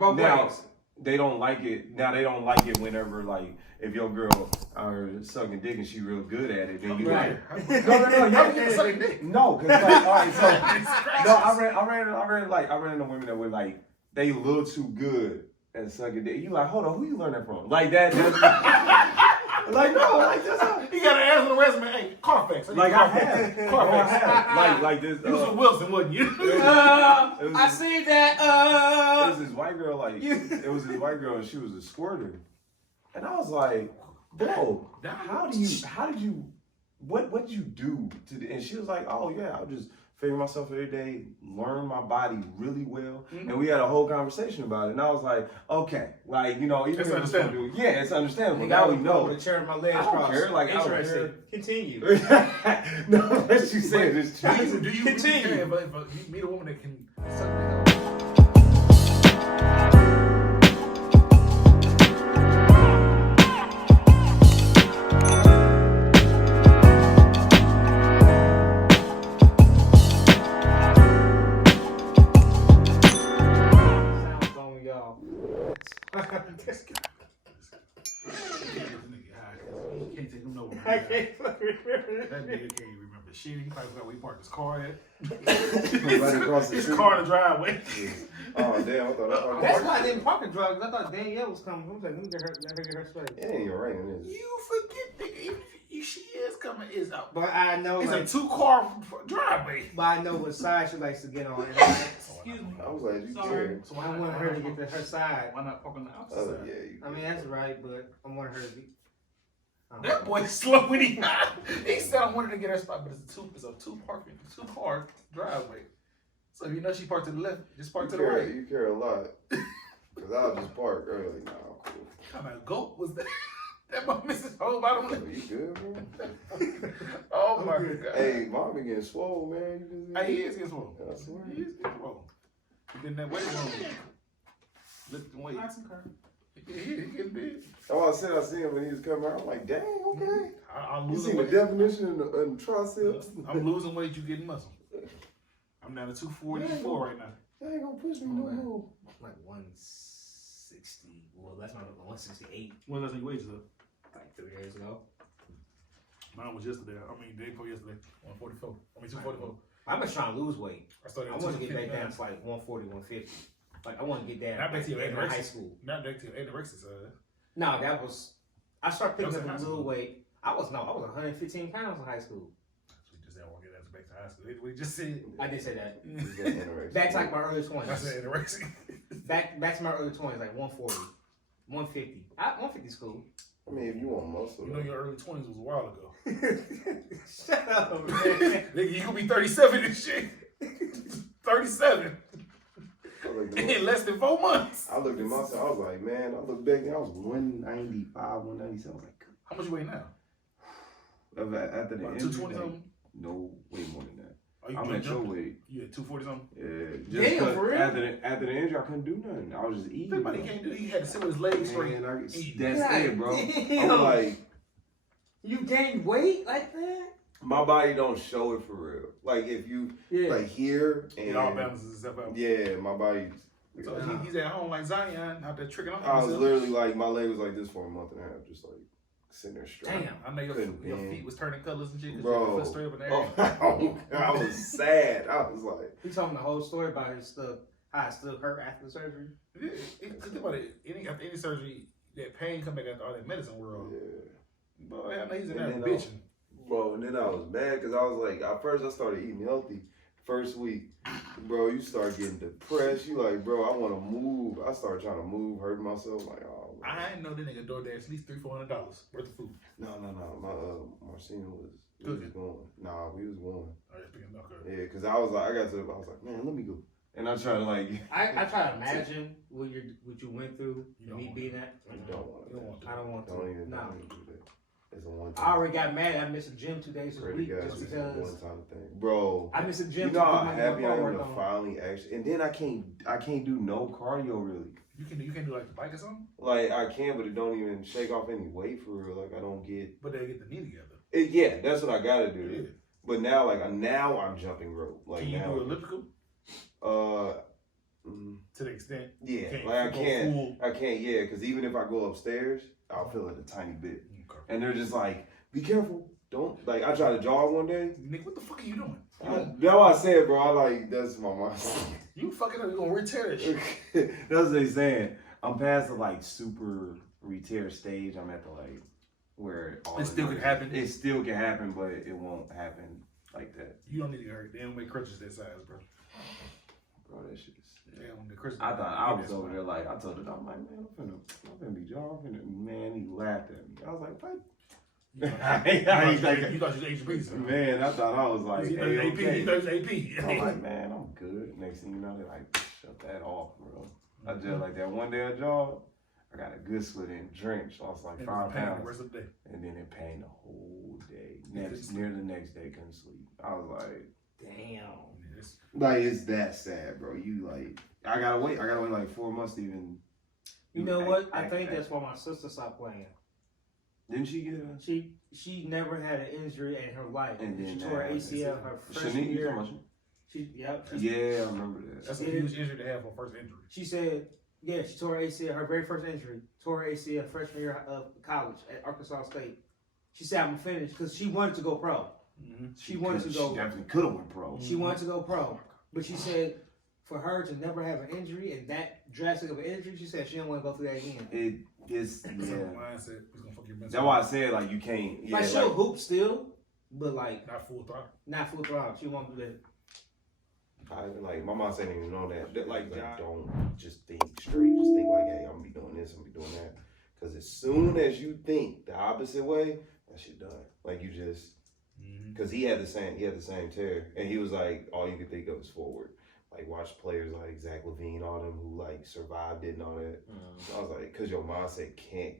both ways. They don't like it. Now they don't like it whenever like if your girl are sucking dick and she real good at it, then you right. No. Y'all get sucking dick. No, cause like all right, so no, I ran into women that were like they look too good at sucking dick. You like, hold on, who you learn that from? Like that. Like no, like that's how. You gotta ask on the resume. Hey, Carfax. Like I have. Like this. You was with Wilson, wasn't you? I see that. It was this white girl. Like it was this white girl, and she was a squirter. And I was like, bro, how did you, what did you do to? And she was like, oh yeah, I'll just figure myself every day, learn my body really well. And we had a whole conversation about it. And I was like, okay, like, you know, even it's understandable. Yeah, it's understandable. Now we know. The chair my legs I don't crossed. care. Like, interesting. Continue. No, what you saying is do you continue? If you meet a woman that can suck the I can't remember. That nigga can't remember shit. He probably forgot where he parked his car at. right across the his street. car in the driveway. Oh damn! I thought That's why I didn't park the drugs. I thought Danielle was coming. I was like, let me get her straight. It ain't even raining, is it? You forget, nigga. Even if she is coming, is out. But I know It's like, a 2-car driveway. But I know what side she likes to get on. And I'm like, excuse me. I was like, you Sorry. care? So I wanted her to get to her side. Why not park on the outside? Oh yeah, you. I mean, that's right, but I wanted her to be. That boy slow when he said I wanted to get her spot, but it's a two-car driveway. So if you know she parked to the left, just park to the right. You care a lot. Cause I'll just park early. Nah, cool. What kind of goat was that? That boy missed his whole bottom lip. You good, man? Oh my god. Hey, mom been getting swole, man. He is getting swole. I swear. He is getting swole. He been in that weight room. Lifting weights. He getting big. Oh, I seen him when he was coming out. I'm like, dang, okay. I'm You losing see the weight. definition in the triceps? I'm losing weight, you getting muscle. I'm down to 244 right now. That ain't gonna push me no more. Like 160. Well, that's not 168. When last time you weighed yourself? Like 3 days ago. Mine was yesterday. Day before yesterday. 144. 244. I'm just trying to lose weight. I want to get back down to like 140, 150. Like I want to get down. Not back to your in anorexia. high school. Not back to your anorexia side. No, that was. I started picking That was up in a high little school. weight. I was 115 pounds in high school. We just didn't want to get that back to high school. We just said. I did say that. Anorexia. Back to like my early 20s. I said anorexia. Back to my early 20s, like 140, 150. 150 is cool. I mean, if you want muscle. You know your early 20s was a while ago. Shut up, man. Nigga, you could be 37 and shit. 37. In less than 4 months. I looked at myself. I was like, man. I looked back then. I was 195, 197. I was like, How much you weigh now? after the About injury, 220 like, something? no, way more than that. Are you I'm at your weight. You at 240 something? Yeah, Damn, just for real? after the injury, I couldn't do nothing. I was just eating. Everybody can't do it. He had to sit with his legs straight. Man, Eat. that's it, bro. Damn. I'm like, You gained weight like that? my body don't show it for real. Like if you like here and It all balances itself out. yeah, my body. So he's at home like Zion out there tricking on I was himself. literally like, my leg was like this for a month and a half, just like sitting there straight. Damn. I know your Couldn't feet was turning colors and shit because Bro. your foot straight up in the air. Oh, I was sad. I was like, He told me the whole story about his stuff, how it still hurt after the surgery. Yeah, think about it. After any surgery, that pain come back after all that medicine world. yeah. Boy, I know he's in there And then, bitching. Bro, and then I was mad because I was like, at first I started eating healthy. First week, bro, you start getting depressed. You like, bro, I want to move. I started trying to move, hurting myself. Like, oh, man. I ain't know that nigga DoorDash at least $300-$400 worth of food. No. My Marcina was Cooking. going. Nah, we was going. Oh, yeah, speaking of okay. Yeah, because I was like, I was like, man, let me go. And I tried to like, I try to imagine what you went through, You don't me want being that. you don't want You don't want I don't want to. Don't even No. do that. It's a one I time. already got mad. I missed the gym 2 days this week just It's a because one time thing, bro. I missed the You gym. know how to happy I am work to on. finally actually, and then I can't do no cardio really. You can do like the bike or something, Like I can, but it don't even shake off any weight for real. Like I don't get. but they get the knee together. Yeah, that's what I gotta do. Yeah. But now, like now I'm jumping rope. Like Can you now, do elliptical? to the extent. Yeah, Can't like I go can't, full. yeah, because even if I go upstairs, I'll feel it a tiny bit. Okay. And they're just like, be careful. Don't, like, I tried to jog one day. Nick, what the fuck are you doing? That's what I said, bro. I like, that's my mind. You fucking up, you gonna re-tear that shit. That's what they saying. I'm past the, like, super re-tear stage. I'm at the, like, where all It still can happen. It still can happen, but it won't happen like that. You don't need to get hurt. They don't make crutches that size, bro. Bro, that shit is... The crutches, I thought I was over there like, I told it, I'm like, man, I'm finna be jogging. Man, he laughed at me. I was like, what? You thought you was Agent Peace. Man, I thought I was like, You thought hey, it was AP. You thought it was AP. I'm like, man, I'm good. Next thing you know, they're like, shut that off, bro. I just like that one day I jogged, I got a good sweat in, drenched, lost like 5 pounds. The rest of the day. And then it pained the whole day. Near the next day, couldn't sleep. I was like, Damn. like, it's that sad, bro. You like, I gotta wait like 4 months to even. You know what? I think that's why my sister stopped playing. Didn't she get a? She never had an injury in her life. And then she tore her ACL her freshman year. Yeah, I remember that. That's a huge injury to have for first injury. She said, yeah, she tore her ACL, her very first injury, tore her ACL freshman year of college at Arkansas State. She said, I'm finished because she wanted to go pro. Mm-hmm. She wanted to go. She definitely could have went pro. She wanted to go pro, but she said for her to never have an injury and that drastic of an injury, she said she don't want to go through that again. It's Mindset is gonna fuck your mental. That's why I said like you can't. Yeah, like she'll hoop still, but like not full throttle. Not full throttle. She won't do that. Like my mom said, didn't even know that. Like don't just think straight. Just think like, hey, I'm gonna be doing this. I'm gonna be doing that. Because as soon as you think the opposite way, that shit done. Like you just. Because he had the same tear, and he was like, all you could think of is forward. Like watch players like Zach LaVine, all them who like survived it and all that. So I was like, because your mindset can't.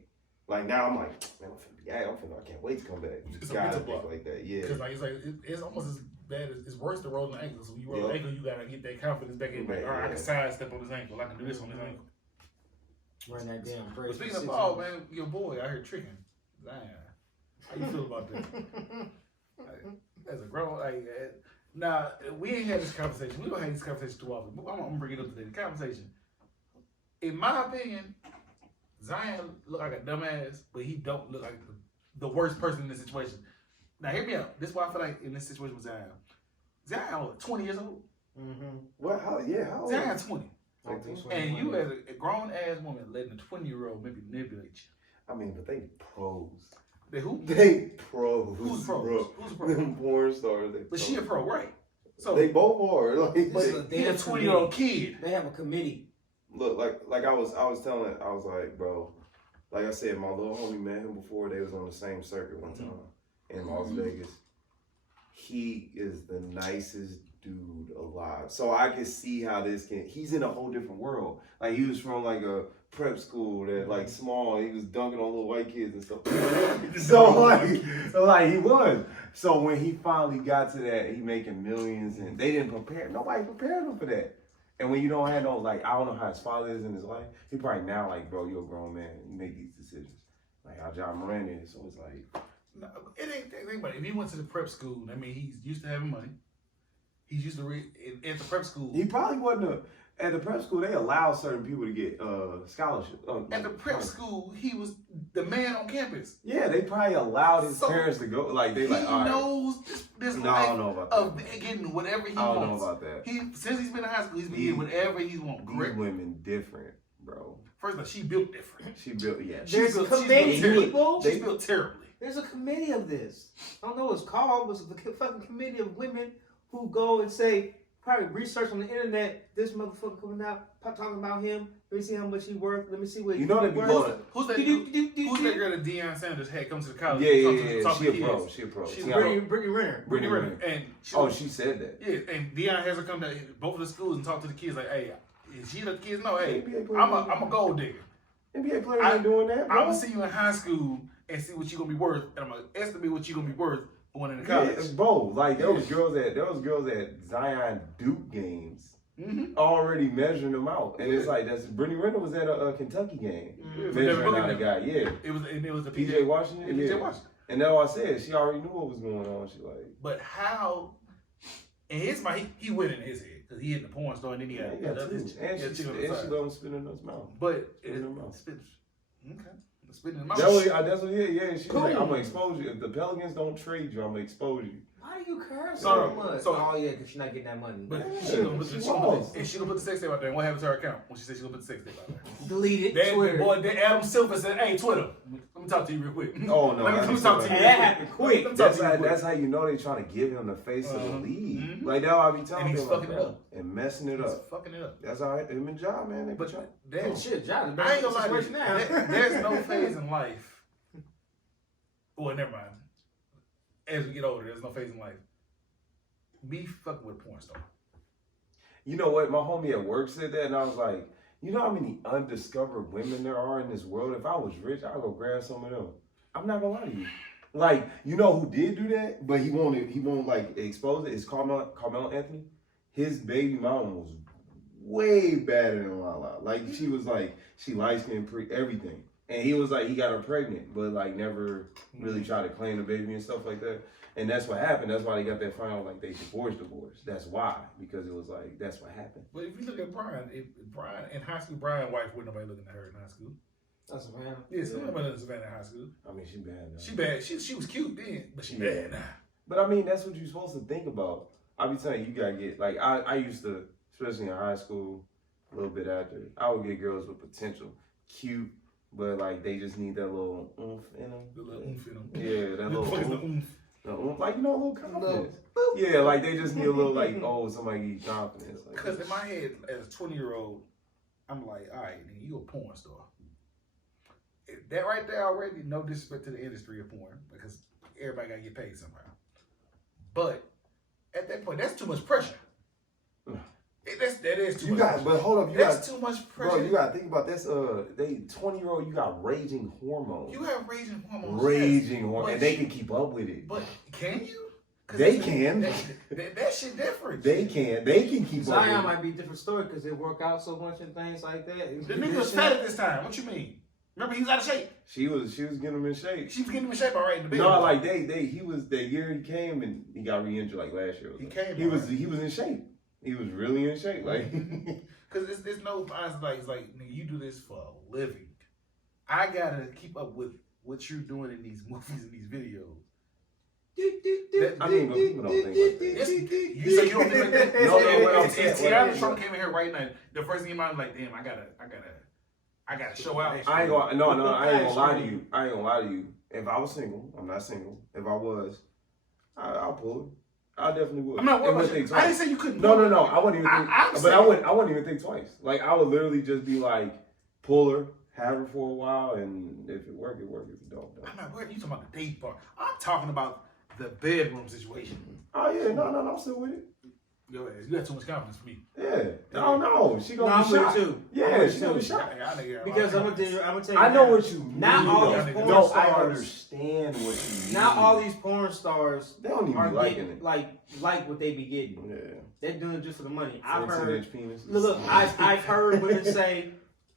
Like now I'm like, man, I can't wait to come back. You gotta think like that, yeah. Because like it's almost as bad as it's worse than rolling the ankle. So when you roll the ankle, you gotta get that confidence back in. Like, all right, I can sidestep on his ankle. I can do this on his ankle. Run that damn break. But speaking of ball, man, your boy out here tricking. Zion, how you feel about that? As a grown, now we ain't had this conversation. We don't have this conversation too often. But I'm gonna bring it up today. The conversation, in my opinion, Zion look like a dumbass, but he don't look like the worst person in this situation. Now hear me out. This is why I feel like in this situation with Zion. Zion was 20 years old. Mm-hmm. What? How old? Zion 20. And you as a grown ass woman letting a 20-year-old maybe manipulate you. I mean, but they pros. They who? They pros. Who's pros? Bro. Who's pros? Them porn stars. But she a pro, right? So they both are. Like, but they a 20-year-old kid. They have a committee. Look, like I was like, bro, like I said, my little homie met him before. They was on the same circuit one time in Las Vegas. He is the nicest dude alive. So I can see how he's in a whole different world. Like he was from like a prep school that like small. He was dunking on little white kids and stuff. so like he was. So when he finally got to that, he making millions and they didn't prepare. Nobody prepared him for that. And when you don't have no, like, I don't know how his father is in his life. He probably now like, bro, you're a grown man. You make these decisions. Like how John Moran is. So it's like. No, it ain't think about it. If he went to the prep school, I mean, he's used to having money. He's used to at the prep school. He probably wasn't at the prep school. They allow certain people to get scholarships. At the prep school, he was the man on campus. Yeah, they probably allowed his parents to go. Like they like, all right. He knows this No, life I don't know about of that. getting whatever he I wants. don't know about that. Since he's been in high school, he's been getting whatever he wants. These women different, bro. First of all, she built different. She built, yeah. There's a committee, people. She's built terribly. There's a committee of this. I don't know what it's called, but it's a fucking committee of women who go and say, probably research on the internet, this motherfucker coming out, talking about him. Let me see how much he's worth. Let me see what he's worth. They be going. Who's that girl that Deion Sanders had come to the college? Yeah. She a pro. She's Brittany Renner. Brittany Renner. And she said that. Yeah, and Deion has her come to both of the schools and talk to the kids like, hey, is she the kids? No, hey, I'm a gold digger. NBA players ain't doing that, bro. I'm going to see you in high school and see what you're going to be worth, and I'm going to estimate what you're going to be worth going into college. Yeah, bro, like there was girls at Zion Duke games already measuring them out. And it's like Brittany Renner was at a Kentucky game. Measuring out a guy, It was the PJ Washington? PJ Washington. And that's what I said. She already knew what was going on. She like. But how in his mind, he went in his head because he hit the porn star and then he got two. And she let him spit in his mouth. But in her mouth. Okay. Spit in his mouth. That's what. Yeah. She's like, I'm gonna expose you. If the Pelicans don't trade you, I'm gonna expose you. Why do you curse so much? Oh yeah, because she's not getting that money. But she gonna put the sex tape out there. And what happened to her account when she said she gonna put the sex tape out there? Delete it. Twitter. Boy, Adam Silver said, "Hey, Twitter, let me talk to you real quick." Oh no, let me talk to you. That happened quick. That's how you know they trying to give him the face of the league. Mm-hmm. Like that's what I be talking and he's about. Fucking it up and messing it up. Fucking it up. That's how him and Ja, man. They but damn shit, Ja. I ain't gonna lie to you. There's no phase in life. Well, never mind. As we get older, there's no phase in life. Be fucking with a porn star. You know what? My homie at work said that, and I was like, you know how many undiscovered women there are in this world? If I was rich, I'd go grab some of them. I'm not gonna lie to you. Like, you know who did do that, but he won't like expose it? It's Carmelo Anthony. His baby mama was way better than Lala. Like, she was like, she light-skinned, everything. And he was like, he got her pregnant, but like never really tried to claim the baby and stuff like that. And that's what happened. That's why they got that final, like they divorce. That's why, because it was like, that's what happened. But if you look at Brian, in high school, Brian's wife wasn't nobody looking at her in high school. That's Savannah. Yeah, somebody looked at Savannah in high school. I mean, she bad now. She bad. She was cute then, but she bad now. But I mean, that's what you're supposed to think about. I be telling you, gotta get, like, I used to, especially in high school, a little bit after, I would get girls with potential, cute, but like they just need that little oomph in them. The little oomph in them. Yeah, that little oomph. Like, you know, a little confidence. Yeah, like they just need a little, like, oh, somebody give you confidence. Because in my head, as a 20-year-old, I'm like, all right, nigga, you a porn star. That right there already, no disrespect to the industry of porn, because everybody got to get paid somehow. But at that point, that's too much pressure. That is too much pressure. But hold up, that's too much pressure. Bro, you got to think about this. They 20-year-old, you got raging hormones. You have raging hormones. Raging hormones. And they can keep up with it. But can you? They can. That shit different. They can. They can keep up with it. Zion might be a different story because they work out so much and things like that. The nigga was fat at this time. What you mean? Remember, he was out of shape. She was getting him in shape. She was getting him in shape already. No, like he was that year he came and he got re-injured like last year. He was in shape. He was really in shape, like. Because there's no like it's like nigga, you do this for a living. I gotta keep up with what you're doing in these movies and these videos. I mean, but people don't think like that. You say you don't think like that? No, if Tiana Trump came in here right now, the first thing in mind was like, damn, I gotta show out. I ain't gonna lie to you. If I was single, I'm not single. If I was, I'll pull it. I definitely would. I'm not worried about you. I didn't say you couldn't. No. I wouldn't even think. I wouldn't even think twice. Like, I would literally just be like, pull her, have her for a while, and if it work, it work. If it don't. I'm not worried. You talking about the date part? I'm talking about the bedroom situation. Oh yeah, no, I'm still with it. Yo, you got too much confidence for me. Yeah. No, she gonna be shot too. Yeah, she gonna be shot. Because I'm gonna tell you. I know what you mean. Not all these porn stars. I understand what you mean. Not all these porn stars. They don't even be liking it. Like what they be getting. Yeah. They're doing it just for the money. I've heard. Look, I've heard women say,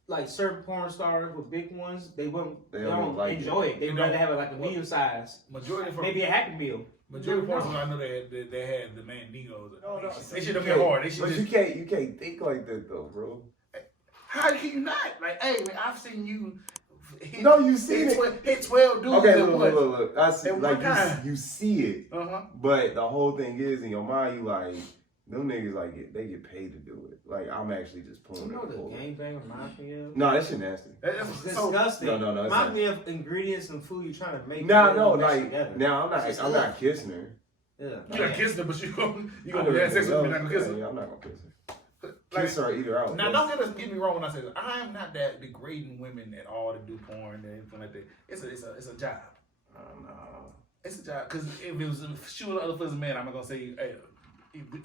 like certain porn stars with big ones, they don't like enjoy it. They rather have it like a medium size. Maybe a Happy Meal. Majority of porn stars I know they had the Mandigos. No. They should have been hard. But you can't think like that though, bro. How can you not? Like, hey man, I've seen you. You seen it. Hit 12 dudes. Okay, look. I see, like you see it. Uh-huh. But the whole thing is in your mind, you like them niggas like they get paid to do it. Like, I'm actually just pulling. You know what the gangbang reminds me of? No, that shit nasty. That's disgusting. No. Reminds me of ingredients and food you're trying to make. No, like now I'm not kissing her. Yeah. You're not kissing her, but you gonna have sex with me, not gonna kiss her. Yeah, I'm not gonna kiss her. Kiss her either out. Now, don't get me wrong when I say this. I am not that degrading women at all to do porn and anything like that. It's a job. It's a job. Because if it was shooting other as a man, I'm not gonna say, hey,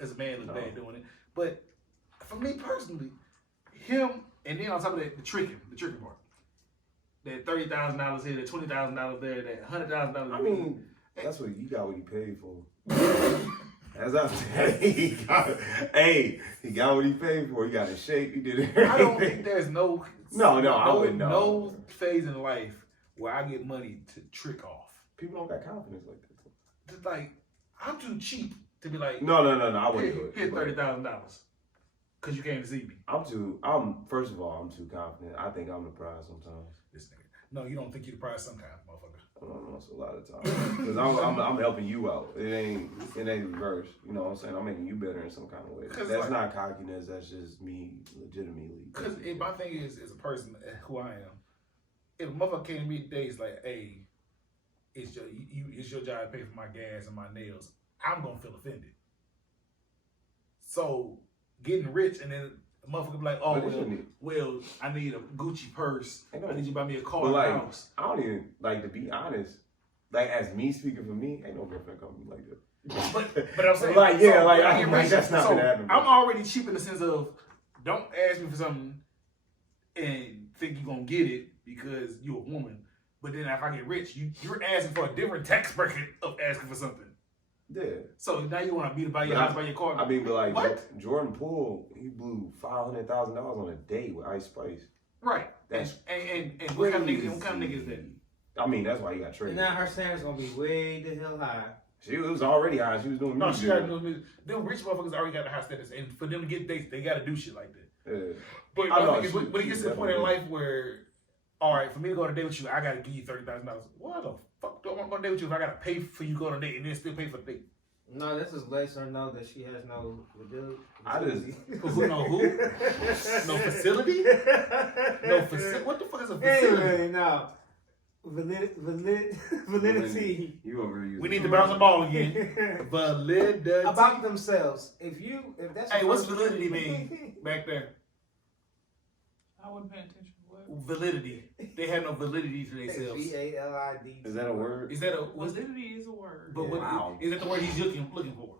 as a man, looks bad doing it. But for me personally, him and then on top of that, the tricking part. That $30,000 here, that $20,000 there, that $100,000. I mean, that's what you got. What he paid for. As I said, he got what he paid for. He got his shape. He did everything. I don't think there's no I wouldn't know. No phase in life where I get money to trick off. People don't got confidence like that. Just like, I'm too cheap to be like, No, I wouldn't do it. Here's $30,000 because you came to see me. First of all, I'm too confident. I think I'm the prize sometimes. This nigga. No, you don't think you're the prize sometimes, motherfucker. That's a lot of times. Because I'm helping you out. It ain't reverse. You know what I'm saying? I'm making you better in some kind of way. That's not cockiness. That's just me legitimately. Because my thing is, as a person who I am, if a motherfucker came to me today, it's like, hey, it's your job to pay for my gas and my nails. I'm gonna feel offended. So getting rich and then a motherfucker be like, oh well, I need a Gucci purse. I need you to buy me a car and a house. I don't even like, to be honest. Like, as me speaking for me, ain't no girlfriend come to me like that. But I'm saying, that's not gonna happen. I'm already cheap in the sense of, don't ask me for something and think you're gonna get it because you're a woman. But then if I get rich, you're asking for a different tax bracket of asking for something. Yeah. So now you want me to buy your house, buy your car. I mean, but like, what? Jordan Poole, he blew $500,000 on a date with Ice Spice. Right. That's and what kind of nigga is that? I mean, that's why he got traded. And now her standard's gonna be way the hell high. It was already high. She was doing music. No, she got to do music. Them rich motherfuckers already got the high status, and for them to get dates, they got to do shit like that. Yeah. But I think when it gets to the point in life where, all right, for me to go on a date with you, I got to give you $30,000. What the fuck do I want to go on a date with you if I got to pay for you to go on a date and then still pay for the date? No, this is lets her know that she has no facility. Who? No facility? No facility? What the fuck is a facility? Anyway, no. Validity. You overused. We need to bounce the ball again. Validity. About themselves. If that's. Hey, what's validity mean back there? I wasn't paying attention. What? Validity. They have no validity to themselves. VALID. Is that a word? Is that a Validity is a word. But wow. Is that the word he's looking for?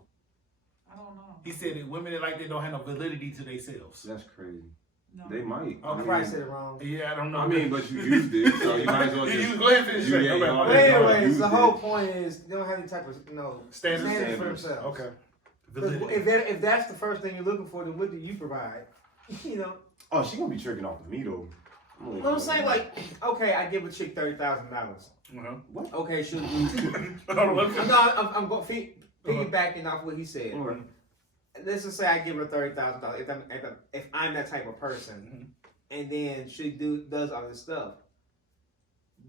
I don't know. He said that women that like that don't have no validity to themselves. That's crazy. No. They might. I probably said it wrong. Yeah, I don't know. I mean, but you used it, so you might as well just... Go ahead and finish it. But anyways, the whole point is they don't have any type of standards for themselves. Okay. If that's the first thing you're looking for, then what do you provide? You know. Oh, she gonna be tricking off of me though. You know what I'm saying? Like, okay, I give a chick $30,000. What? Okay, should we? I'm going piggybacking off what he said. Okay. Let's just say I give her $30,000 if I'm that type of person, and then she does all this stuff.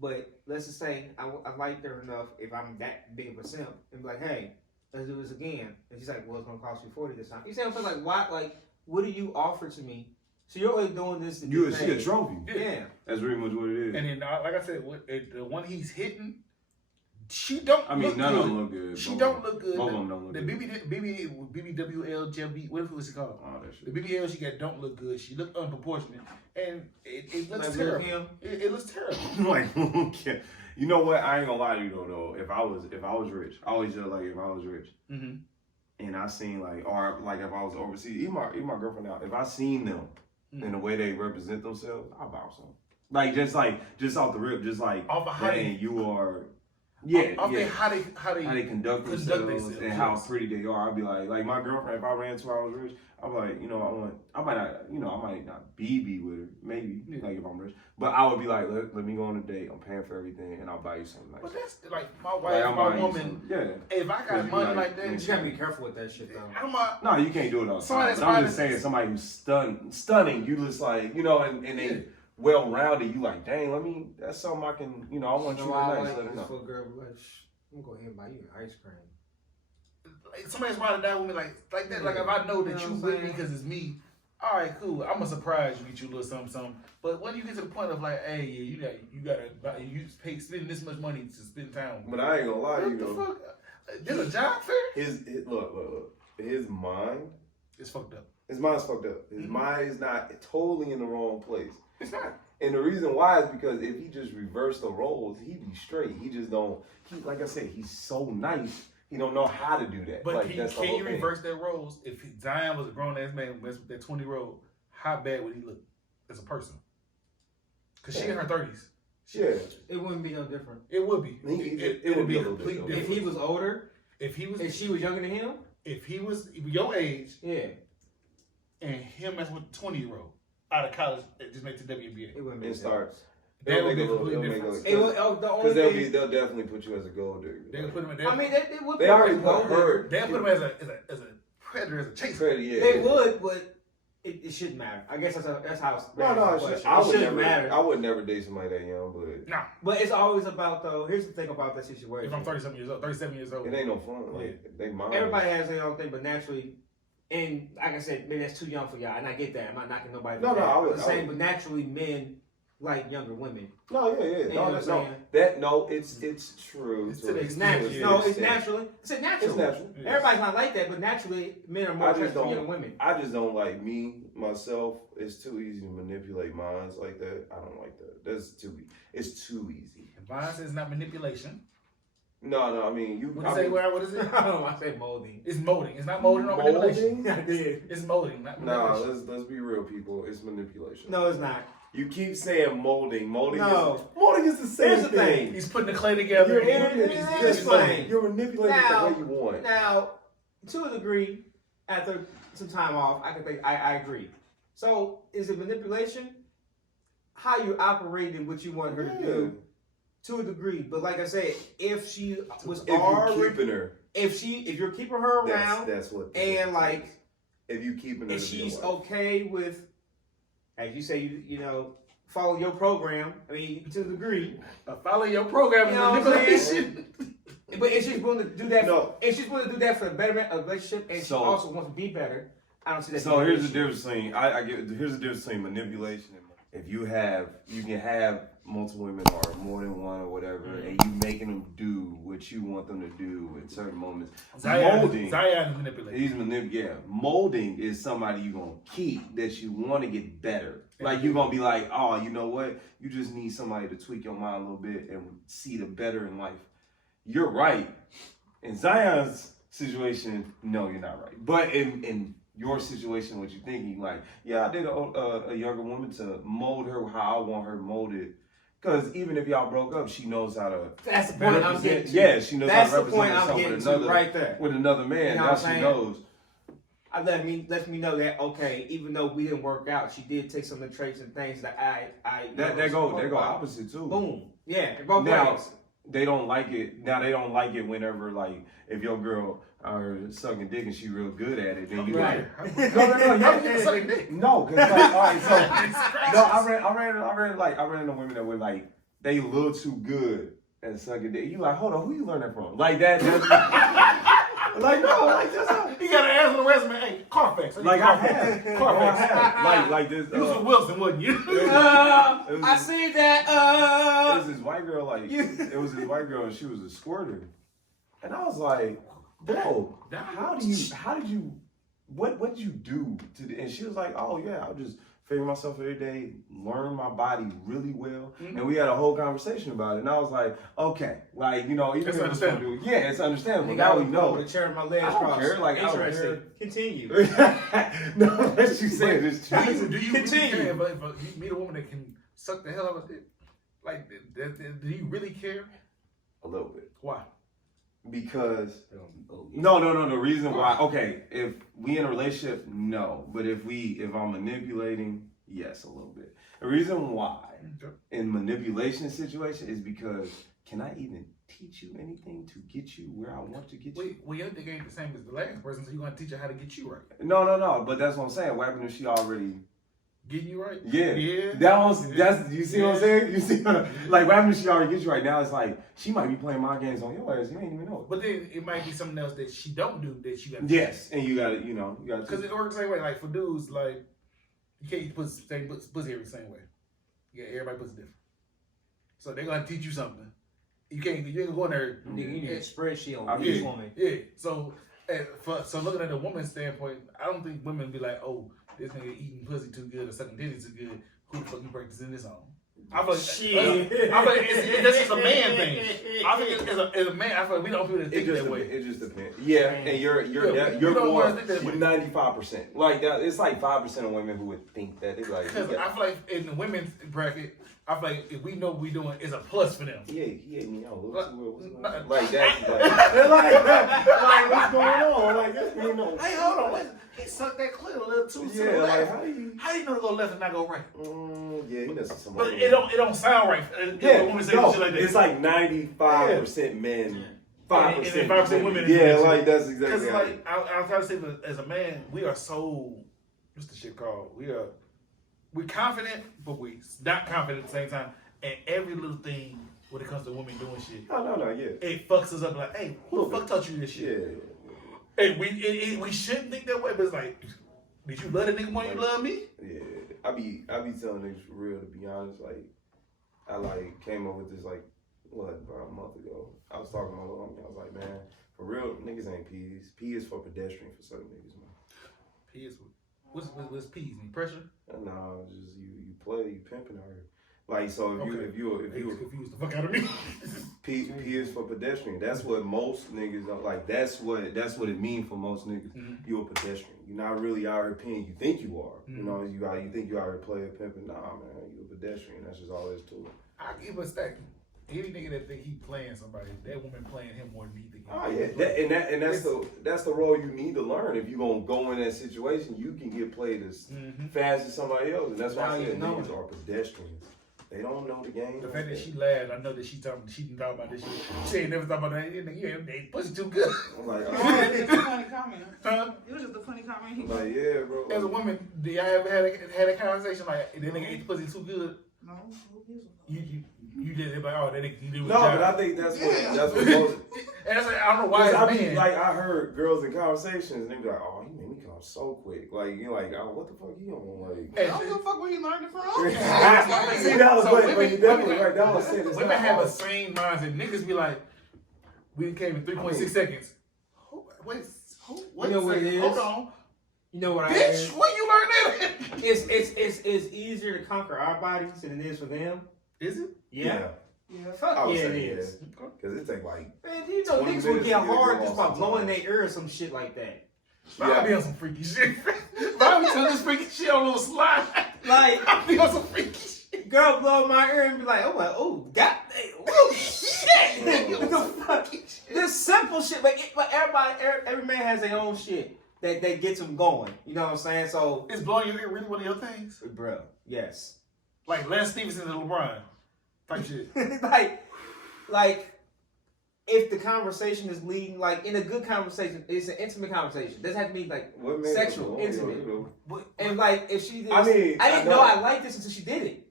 But let's just say I like her enough if I'm that big of a simp and be like, hey, let's do this again. And she's like, well, it's gonna cost you $40 this time. You see what I'm saying? Like, why? Like, what do you offer to me? So you're always doing this to you see a trophy. Yeah. That's really much what it is. And then, like I said, the one he's hitting, she don't. I mean, look none good. of them look good. She don't look good. Both of them don't look the good. BBWL, what was it called? Oh, that shit. The BBL she got don't look good. She looked unproportionate, and it looks Like terrible. It looks terrible. Like, okay. You know what? I ain't gonna lie to you though. If I was rich, I always just like if I was rich, and I seen like, or like if I was overseas, even my girlfriend now, if I seen them and the way they represent themselves, I'll bounce on. Like just off the rip, just like, dang, you are. Yeah, How they conduct themselves and how pretty they are. I'd be like my girlfriend. If I ran to her, I was rich. I'm like, I might not be with her, maybe like if I'm rich, but I would be like, let me go on a date. I'm paying for everything, and I'll buy you something nice. But that's like my wife, my woman. Yeah. If I got money like that, you gotta be careful with that shit though. No, you can't do it all the time. I'm just saying, somebody who's stunning. You just like, and they well-rounded. You like, dang, that's something I can, I want you to nice. Let her know. For a girl, like, I'm gonna go ahead and buy you an ice cream. Like, somebody's riding down with me like that. Yeah. Like if I know that you with me because it's me, all right, cool. I'm gonna surprise you, get you a little something. But when you get to the point of like, hey, you gotta spend this much money to spend time. But I ain't gonna lie to you though. though. There's a job fair. Look. His mind is fucked up. His mind's fucked up. His mind is not totally in the wrong place. It's not. And the reason why is because if he just reversed the roles, he'd be straight. He just don't. Like I said, he's so nice. He don't know how to do that. But like, can you reverse their roles? If Zion was a grown ass man with that 20-year-old, how bad would he look as a person? Because she in her 30s. It wouldn't be no different. It would be. It would be a complete different. If he was older, if she was younger than him, if he was your age, and him as with a 20-year-old out of college that just made the WNBA, it wouldn't make it starts. That would be They'll completely make different. It was, the because only they'll definitely put you as a gold digger. They would put him in. I mean, they would. They put already him put as her. They put him as a predator, as a chaser. Credit, yeah. They would, but it shouldn't matter. I guess that's how. No, it shouldn't matter. I would never date somebody that young, but Nah. But it's always about though. Here's the thing about that If situation. I'm 37 years old. it ain't no fun. Like they mind. Everybody has their own thing, but naturally, and like I said, maybe that's too young for y'all, and I get that. I'm not knocking nobody. No, for that. I would- I'm saying, but naturally, men like younger women. No, yeah. You know what I'm saying? It's true. It's to to the an It's extent. natural. extent. No, it's naturally. It's a natural. It's natural. Yes. Everybody's not like that, but naturally, men are more I just attracted to don't- younger women. I just don't like myself. It's too easy to manipulate minds like that. I don't like that. It's too easy. Violence is not manipulation. No. I mean, you. What I you say? mean, What is it? I don't know. I say molding. It's molding. It's not molding or manipulation. I did. It's molding, not Nah, manipulation. let's be real, people. It's manipulation. No, it's not. You keep saying molding. Molding No. is the same Here's the thing. thing. He's putting the clay together. You're, and it's molding. fine. you're manipulating it Now- the way you want. Now, to a degree, after some time off, I can think I agree. So, is it manipulation? How you operating what you want her to do, to a degree. But like I said, if she was If you're already, keeping her, if you're keeping her around, that's what. and like, if you keeping her, if to be your she's wife. okay with, as you say, you know, follow your program. I mean, to a degree. Follow your program You is know what I'm manipulation. But if she's willing to do that, No. if she's willing to do that for the betterment of the relationship, and she So- also wants to be better, I don't see that. So being an here's the issue. difference between here's the difference between manipulation and if you can have multiple women or more than one or whatever, and you making them do what you want them to do in certain moments. Zion is manipulation. Molding is somebody you gonna keep that you want to get better. Like you gonna be like, oh, you know what? You just need somebody to tweak your mind a little bit and see the better in life. You're right. In Zion's situation, no, you're not right. But in your situation, what you're thinking, like, yeah, I did a younger woman to mold her how I want her molded. Because even if y'all broke up, she knows how to. That's the point I'm getting to. Yeah, she knows That's how to the point represent I'm herself getting with to another, right there. with another man. You know Now what she I'm saying? knows. Let me know that okay, even though we didn't work out, she did take some of the traits and things that I That go opposite too. Boom. Yeah, in both Now, ways. they don't like it. Now they don't like it whenever like if your girl are sucking dick and she real good at it, then you Right. like no. Y'all get to sucking dick. No, because like all right, so no, I ran into women that were like they look too good at sucking dick. You like, hold on, who you learn that from? Like that. Like no, like that's not. You gotta ask the resume. Hey, Carfax. Like I have, Carfax. like this. You was with Wilson, wasn't you? I see that. It was this white girl, it was this white girl, and she was a squirter, and I was like, bro, how did you, what did you do to? And she was like, oh yeah, I'll just figure myself every day, learn my body really well, and we had a whole conversation about it, and I was like, okay, like you know, even It's if understandable. it's understandable. Nigga, Now I we was know. with a chair in my legs I don't crossed. care, like, I don't Interesting. care. Continue. No, what you said is true. Do you Continue. really care if you meet a woman that can suck the hell out of it? Like, do you really care? A little bit. Why? Because no. The reason why, okay, if we in a relationship, no. But if I'm manipulating, yes, a little bit. The reason why in manipulation situation is because can I even teach you anything to get you where I want to get you? Well, your dick ain't the same as the last person, so you're gonna teach her how to get you right. No. But that's what I'm saying. What happened if she already? Getting you right? Yeah. That's you see what I'm saying? You see, like what happened if she already gets you right now? It's like she might be playing my games on your ass. You ain't even know it. But then it might be something else that she don't do that you got. Yes, and you got to. Because it works the same way. Like for dudes, like you can't put same pussy every same way. Yeah, everybody puts it different. So they're gonna teach you something. You ain't go in there. Nigga, you need a spreadsheet on I each mean, woman. Yeah. So looking at the woman's standpoint, I don't think women be like, oh, this nigga eating pussy too good or sucking titties too good. Who the fuck you practicing this on? I feel like Shit. I feel like that's just a man thing. I think as a man, I feel like we don't feel to think that way. It just depends. Yeah, and you're more think that way. 95%. Like that, it's like 5% of women who would think that. They're like, Because I feel like in the women's bracket, I feel like if we know what we're doing, it's a plus for them. he ate me out. What's going Like- on? Like that. Like what's going on? Like that's me no. Hey, hold on. He sucked that clit a little too. Yeah, like how you? How you know to go left and not go right? Yeah, he does some. But it don't sound right. Yeah, Women say no, shit like that. it's like 95% men, 5% and 5% women. Yeah, like that's exactly. Because like I was trying to say, that as a man, we are so what's the shit called? We're confident, but we not confident at the same time. And every little thing when it comes to women doing shit, No, yeah. it fucks us up. Like, hey, who the fuck taught you this shit? Yeah. Hey, we shouldn't think that way, but it's like, did you love the nigga more than you love me? Yeah, I be telling niggas for real, to be honest. Like, I like came up with this like about a month ago. I was talking to my little homie. I was like, man, for real, niggas ain't P's. P is for pedestrian for certain niggas, man. P is what's P's mean? Pressure? No, just you play, you pimping out here. Like, so if you confused the fuck out of me. P is for pedestrian. That's what most niggas don't like. That's what it means for most niggas. Mm-hmm. You're a pedestrian. You're not really out here paying. You think you are. Mm-hmm. You know, you think you out here playing pimping. Nah, man, you a pedestrian. That's just all there is to it. I give a stack. Any nigga that think he playing somebody, that woman playing him more than he think. Oh yeah, that's the role you need to learn. If you gonna go in that situation, you can get played as fast as somebody else, and that's why I said niggas are pedestrians. They don't know the game. The fact that she laughed, I know that she didn't talk about this shit. She ain't never thought about that. Yeah, they pussy too good. I'm like, It's a funny comment. Huh? It was just a funny comment. I'm like, yeah, bro. As a woman, do y'all ever had a conversation like that nigga ate the pussy too good? No, You did it like, oh, that nigga he did. No, but I think that's what most. And that's like, I don't know why it's I man. I heard girls in conversations and they be like, oh, he made me come so quick. Like you're like, oh, what the fuck he on? Like, I don't give a fuck where you learned it from. see, that was but you definitely right. That was saying women have a sane mindset. Niggas be like, we came in 3.6 seconds. Wait, You know what it is? Hold on. You know what I Bitch, mean? where you learn that? It's easier to conquer our bodies than it is for them. Is it? Yeah. Fuck I would yeah, it say is. Because it take like. Man, you know 20 niggas will minutes get to get hard a just girl by off blowing sometimes. their ear or some shit like that. I be on some freaky shit. I be telling this freaky shit on a little slide. Like, I be on some freaky shit. girl blow my ear and be like, oh, god damn, oh shit. What the fuck? This simple shit, but every man has their own shit that gets them going. You know what I'm saying? So, Is blowing your ear really one of your things? bro, yes. Like Les Stevenson and LeBron type shit. like if the conversation is leading, like in a good conversation, it's an intimate conversation. It doesn't have to be like sexual, intimate. And like if she did, I didn't know I liked this until she did it.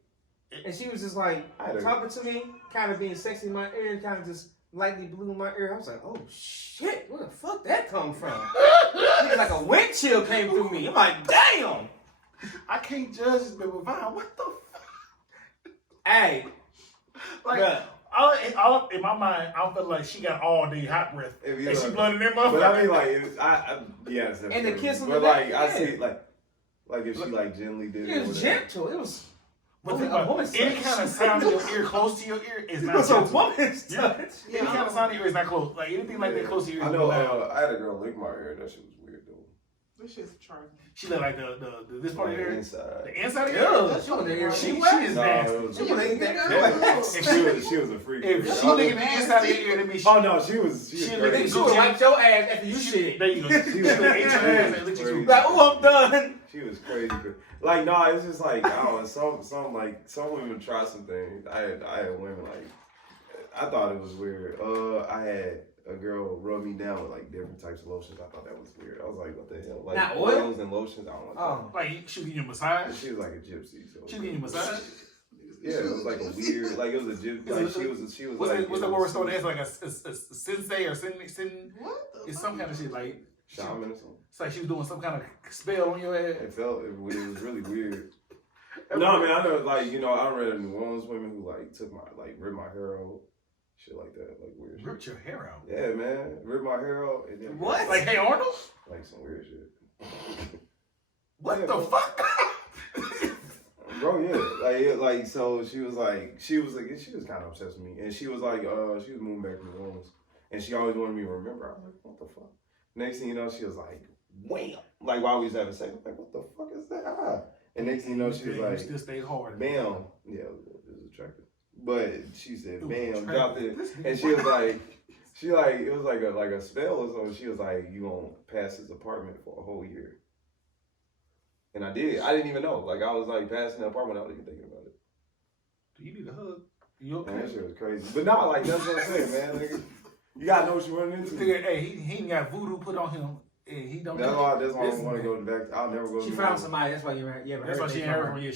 And she was just like talking to me, kind of being sexy in my ear, and kind of just lightly blew in my ear. I was like, oh shit, where the fuck that come from? Like a wind chill came through me. I'm like, damn. I can't judge this, but Vine, what the fuck? Hey, like, all in my mind, I feel like she got all the hot breath. And she blooded them up. But I mean, like, yes. And the kiss on but the like, neck, I see, like if she like gently did it. It was gentle. It was. But any kind of sound in your ear close to your ear is not gentle. It's a woman's touch. Any kind of sound in your ear is not close. Like anything like that close to your ear. I know. I had a girl lick my ear. That shit was weird though. This shit's charging. She looked like the this part of your ear. Inside. The inside of Yeah, your ear. that's what the ear. She is nasty. She was a freak. If she licking the inside of your ear, that means she. Oh no, she was. She crazy. She would wipe your ass after you shit. There you go. She ate your ass and licked you. Like, oh, I'm done. She was crazy. Like, no, it's just like, I don't know, some women try some things. I had women, like, I thought it was weird. I had a girl rub me down with, like, different types of lotions. I thought that was weird. I was like, what the hell? Like, not oil? oils and lotions, I don't know. Like, she was getting you a massage? She was like a gypsy. So. She was getting you a massage? Yeah, it was like a weird, like, it was a gypsy. Like, she was like. What's that word store that has like a sensei or sin? What? It's some kind of shit like. Shaman or something. It's like she was doing some kind of spell on your head. It was really weird. No, I mean, I know, like, you know, I read New Orleans women who, like, ripped my hair out. Shit like that, like weird shit. Ripped your hair out? Yeah, man. Ripped my hair out. And then What? Like, hey, Arnold? Like some weird shit. What the fuck? Bro, yeah. Like, so she was kind of obsessed with me. And she was like, she was moving back to New Orleans. And she always wanted me to remember. I was like, what the fuck? Next thing you know, she was like, wham! Like while we was having sex, I'm like, what the fuck is that? And next thing you know, she was like, still stay hard. bam. Yeah, it was attractive. But she said, bam, dropped it. And she was like, it was like a spell or something. She was like, you gonna pass his apartment for a whole year. And I did. I didn't even know. Like, I was like passing the apartment. I wasn't even thinking about it. Do you need a hug? You okay? Man, that shit was crazy. But nah, like, that's what I'm saying, man. Nigga, you gotta know what you're running into. Nigga, hey, he ain't got voodoo put on him. And he don't. That's why I don't want to go back. I'll never go. She found somebody. That's why you ever That's why she ain't heard from her. Yeah,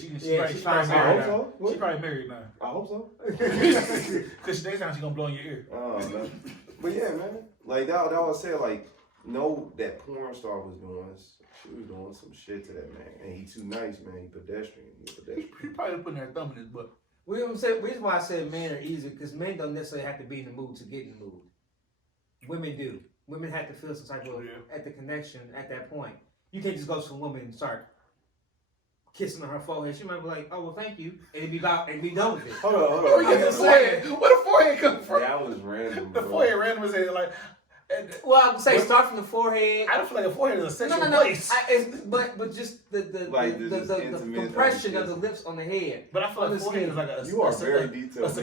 she found probably I married hope now. so. She probably married now. I hope so. Cause next time she gonna blow in your ear. Oh man. But yeah, man. Like that was said. Like, know that porn star was doing. She was doing some shit to that man, and he too nice, man. He pedestrian. He probably putting her thumb in his butt. Reason why I said men are easy because men don't necessarily have to be in the mood to get in the mood. Women do. Women have to feel some type of at the connection at that point. You can't just go to a woman and start kissing on her forehead. She might be like, "Oh well, thank you," and be done with it. Hold on. What you just saying? Where the forehead come from? That was random. The forehead random as hell. Like, Well, I'm saying start from the forehead. I don't feel like a forehead is a sexual No. place. But just the compression of the lips on the head. But I feel like the forehead is like a You are very detailed.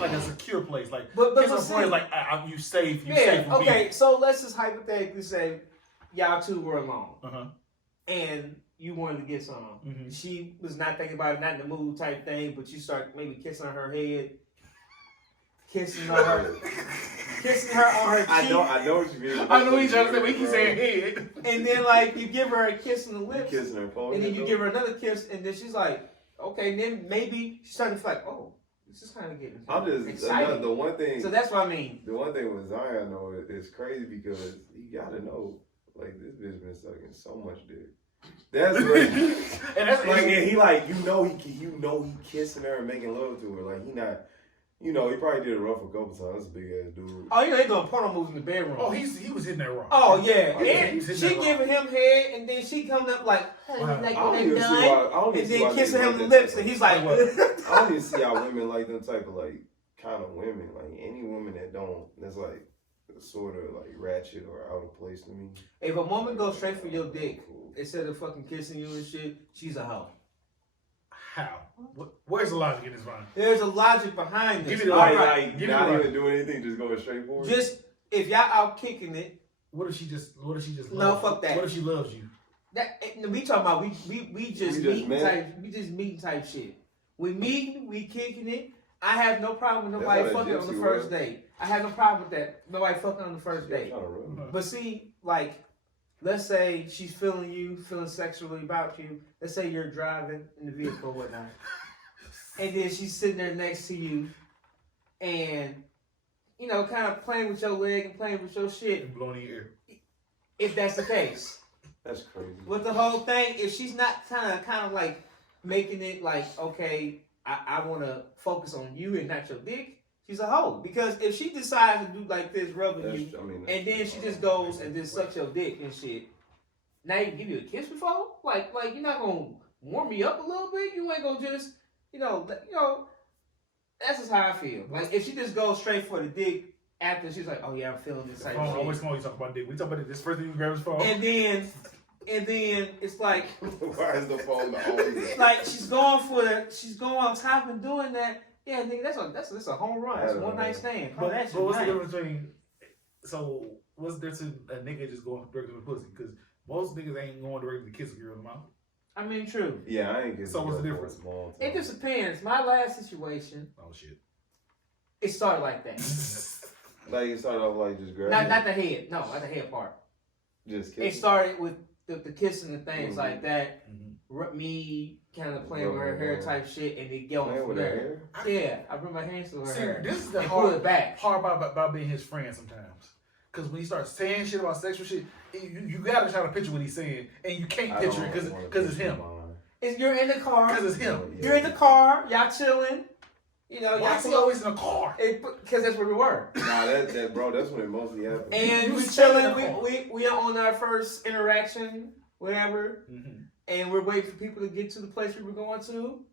like a secure place. Like, But kissing the forehead is like you safe. You yeah. safe. From Okay. me. So let's just hypothetically say y'all two were alone, and you wanted to get some. Mm-hmm. She was not thinking about it, not in the mood type thing, but you start maybe kissing on her head, kissing on her on her cheek. I know what you mean. I know what he's trying to say, but he keeps saying head. And then like you give her a kiss on the lips, Kissing her forehead, and then you give her another kiss, and then she's like, okay, and then maybe she's starting to feel like, oh, this is kind of getting exciting. The one thing. So that's what I mean. The one thing with Zion though is crazy because you gotta know, like this bitch been sucking so much dick. That's crazy. And that's like, and he like he kissing her and making love to her. Like he not. He probably did it rough a couple times. That's a big ass dude. Oh, they doing porno moves in the bedroom. Oh, he was hitting that wrong. Oh yeah, and she giving him head, and then she coming up like, honey, like I when they're done, and then kissing him on the lips, and he's like, I don't even see how women like them type of like kind of women. Like any woman that's like sort of like ratchet or out of place to me. If a woman goes straight for your dick instead of fucking kissing you and shit, she's a hoe. How? Where's the logic in this, Ron? There's a logic behind this. Give me the Like not even doing anything, just going straight forward. Just if y'all out kicking it. What if she just? No, fuck that. What if she loves you? We talking about we just meeting type shit. We meeting, we kicking it. I have no problem with nobody fucking on the first date. I have no problem with that. Nobody fucking on the first date. But see, like, let's say she's feeling you, feeling sexually about you. Let's say you're driving in the vehicle or whatnot. And then she's sitting there next to you and, kind of playing with your leg and playing with your shit. And blowing your ear. If that's the case. That's crazy. With the whole thing, if she's not kind of like making it like, okay, I want to focus on you and not your dick, she's a hoe. Because if she decides to do like this, rubbing you, and then she just goes and just sucks your dick and shit, now you give you a kiss before? Like you're not going to warm me up a little bit? You ain't going to just, that's just how I feel. Like if she just goes straight for the dick after she's like, oh yeah, I'm feeling this type of shit. Always come on, you talk about dick. We talk about this first thing you grab his phone. And then it's like, why is the phone always like she's going on top and doing that. Yeah, nigga, that's a home run. It's one night stand. But what's the difference between? So what's the difference in a nigga just going directly to the pussy? Because most niggas ain't going directly to kiss a girl in the mouth. I mean, true. Yeah, I ain't kissing. So what's the difference? It just depends. My last situation. Oh shit. It started like that. Like it started off like just grabbing. Not the head. No, not the head part. Just kissing. It started with the kissing and things like that. Mm-hmm. Me kind of playing with her hair type shit, and then going from there. Yeah, I bring my hands to her hair. This is the hard about being his friend sometimes. Because when he starts saying shit about sexual shit, you gotta try to picture what he's saying, and you can't picture it because it's him. You're in the car. Because it's him. You're in the car. Y'all chilling. Why is he always in the car? Because that's where we were. Nah, that bro, that's when it mostly happens. And we chilling. We are on our first interaction, whatever. Mm-hmm. And we're waiting for people to get to the place we were going to.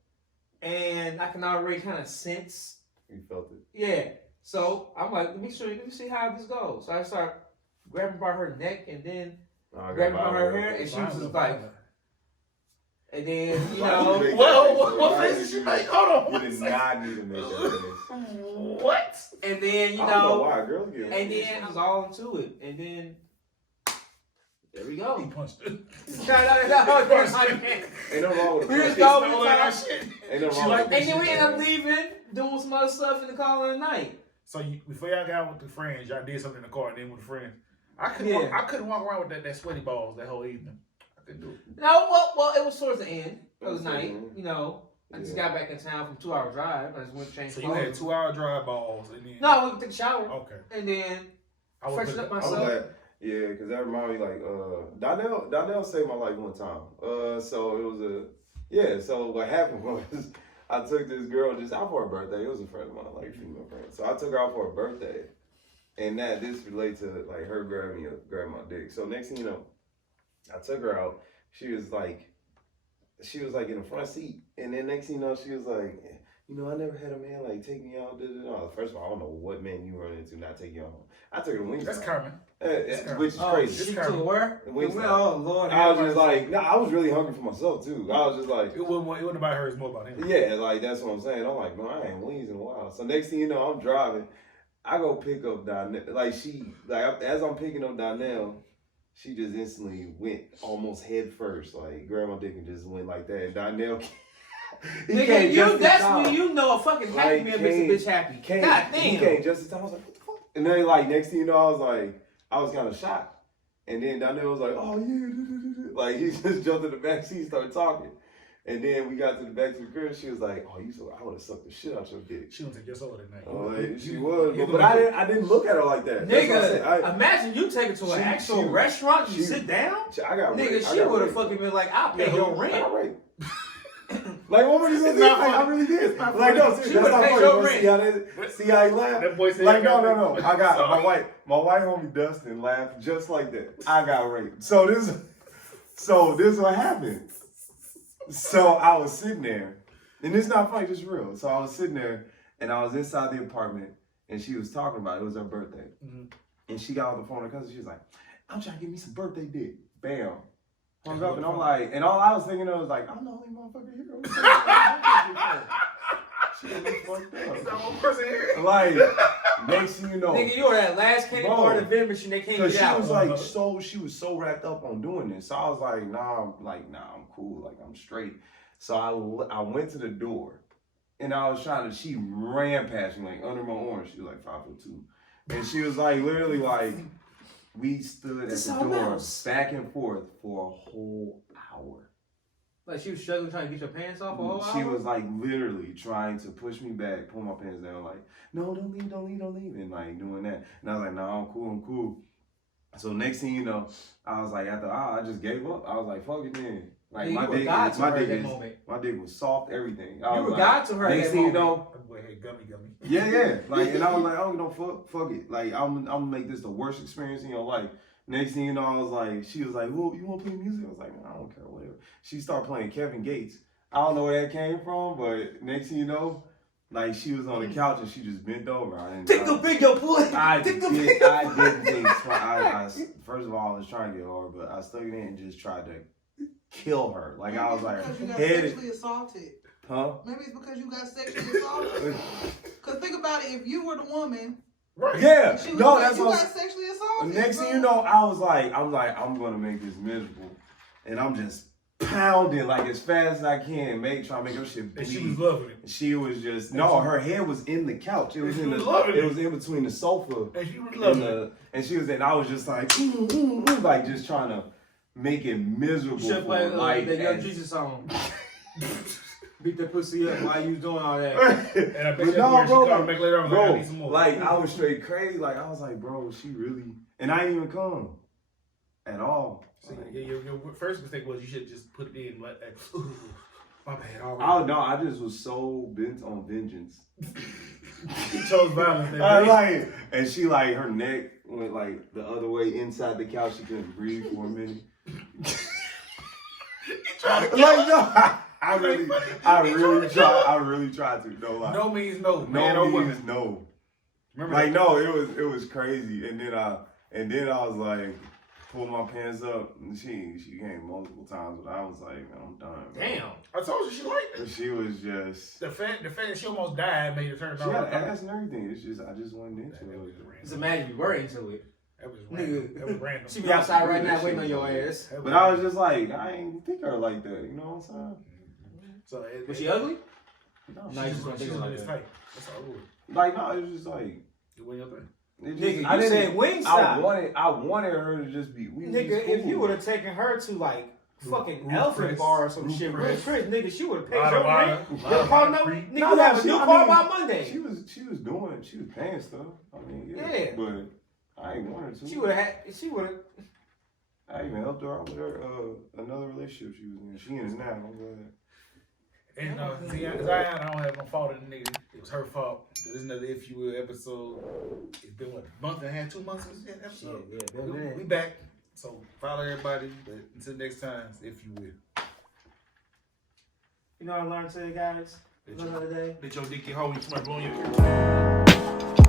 And I can already kind of sense. You felt it. Yeah. So I'm like, let me see how this goes. So I start grabbed me by her neck, and then I grabbed me got by her violent. hair, and she was Violent, just like, violent. and then you Why know, did you make What face did she make? Hold on. You did not need to make that face. What? and then you I don't know know, why girls get. and then I was all into it, and then there we He go. punched it. No, Ain't no wrong with We the just punch. go Stole with our time. shit. Ain't no She wrong like with that And then we shit. end up leaving, doing some other stuff in the car of the night. So before y'all got out with the friends, y'all did something in the car and then with the friends. I couldn't walk around with that sweaty balls that whole evening. I couldn't do it. No, well, it was towards the end of the night. Mhm. You know, I just got back in town from 2-hour drive. I just went to change So clothes. you had 2-hour drive balls and then. No, I went to take a shower, Okay. and then I was freshen up I was myself. like, yeah, because that reminded me like Donnell saved my life one time. So it was so what happened was I took this girl just out for her birthday. It was a friend of mine, like a female friend. So I took her out for her birthday. And this relates to like her grabbing my dick. So next thing you know, I took her out. She was like in the front seat. And then next thing you know, she was like, you know, I never had a man like take me out. First of all, I don't know what man you run into not take you out. I took her to Wingstop. That's common. Which is crazy. She took where? Wingstop. Oh Lord. I was just like, I was really hungry for myself too. I was just like, It wasn't about her, it's more about him. yeah, like that's what I'm saying. I'm like, man, I ain't wings in a while. So next thing you know, I'm driving. I go pick up Donnell. As I'm picking up Donnell, she just instantly went almost head first. Like, grabbed my dick and just went like that. And Donnell, Nigga, that's when you know a fucking happy man makes a bitch happy. God damn. He came just in time. I was like, what the fuck? And then, like, next thing you know, I was kind of shocked. And then Donnell was like, oh, yeah. Like, he just jumped in the back seat, started talking. And then we got to the back to the crib. She was like, "Oh, I would have sucked the shit out your dick." She was take your soul that night. Oh, she was, but I didn't look at her like that. Nigga, imagine you take her to an actual restaurant and you sit down. I got nigga, raped. she would have fucking been like, "I'll pay your rent." I got raped. Like, what were you saying? Like, I really did. Like, no, seriously, She that's would've not paid funny. your See how he laughed? That boy said, Like, no. I got my white homie Dustin laughed just like that. I got raped. So this is what happened. So I was sitting there, and it's not funny, just real. So I was sitting there, and I was inside the apartment, and she was talking about it. It was her birthday. Mm-hmm. And she got on the phone with her cousin. She was like, I'm trying to give me some birthday dick. Bam. Hung up, and I'm like, and all I was thinking of was like, I'm the only motherfucker here. She was fucked up. He's not one person here. Like, next thing you know. Nigga, you were that last candy bar in the vending machine. They can't get out. She was so wrapped up on doing this. So I was like, nah, I'm cool. Like, I'm straight. So I went to the door, and I was she ran past me, like, under my arm. She was like 5'2". And she was like, literally, like, we stood at the door back and forth for a whole hour. Like, she was struggling trying to get your pants off a whole hour? She was like literally trying to push me back, pull my pants down, like, no, don't leave, and like doing that. And I was like, no, I'm cool. So next thing you know, I was like, after I just gave up. I was like, fuck it then. Like, my dick was soft, everything. You were God to her. Next thing you know, gummy. yeah. Like, and I was like, I don't know, fuck it. Like, I'm gonna make this the worst experience in your life. Next thing you know, I was like, she was like, well, you want to play music? I was like, no, I don't care, whatever. She started playing Kevin Gates. I don't know where that came from, but next thing you know, like, she was on the couch and she just bent over. Take the finger, boy. I didn't think. First of all, I was trying to get hard, but I stuck it in and just tried to kill her. Like, I was like, because you got sexually assaulted. Huh? Maybe it's because you got sexually assaulted. Because think about it, if you were the woman. Right. Yeah. That's you got sexually assaulted. Next thing you know, I'm gonna make this miserable, and I'm just pounding like as fast as I can, trying to make her shit bleed. And she was loving it. She was just her head was in the couch. It was in between the sofa. And she was loving it. And she was in. I was just like, like just trying to make it miserable. You should play the Young Jesus song. Beat the pussy up while you was doing all that. And I bet she called her back later on. Like, I need some more. Like, I was straight crazy. Like, I was like, bro, she really. And I didn't even come at all. See, your first mistake was you should just put it in like, ooh, my bad. Oh no, I just was so bent on vengeance. He chose violence. And she like her neck went like the other way inside the couch. She couldn't breathe for a minute. I really tried to. No lie. No means no. No means no. Remember, like, no, it was crazy. And then And then I was like, pulled my pants up, and she came multiple times, but I was like, man, I'm done. Damn. I told you she liked it. But she was just. The fact that she almost died made her turn She had ass and everything. It's just I just wasn't into it. Just imagine you were into it. That was random. That was random. She be outside right now waiting on your ass. But I was just like, I ain't think her like that. You know what I'm saying? So Was she ugly? No, No, she you just just was like this that. tight. That's all it was. Like no, it was just like. You went up there. It Nigga, just, you said Wingstop. I wanted her to just be. Nigga, if you would have taken her to like fucking Ruth Elephant Chris. Bar or some Ruth shit, Chris. Chris, nigga, she would have paid Lot your of water, rent. lot Your of car, water no, free. nigga, you have a new car by Monday. She was paying stuff. I mean, Yeah. But I ain't want her to. She would have. I even helped her out with her another relationship she was in. She in it now. I'm glad. And Zion, I don't have no fault in the nigga. It was her fault. This is another If You Will episode. It's been what, a month and a half, 2 months since that episode. Yeah, we back. So follow everybody. But until next time, If You Will. You know what I learned today, guys? Another day. Let your dick get hard when you somebody blowing your ear.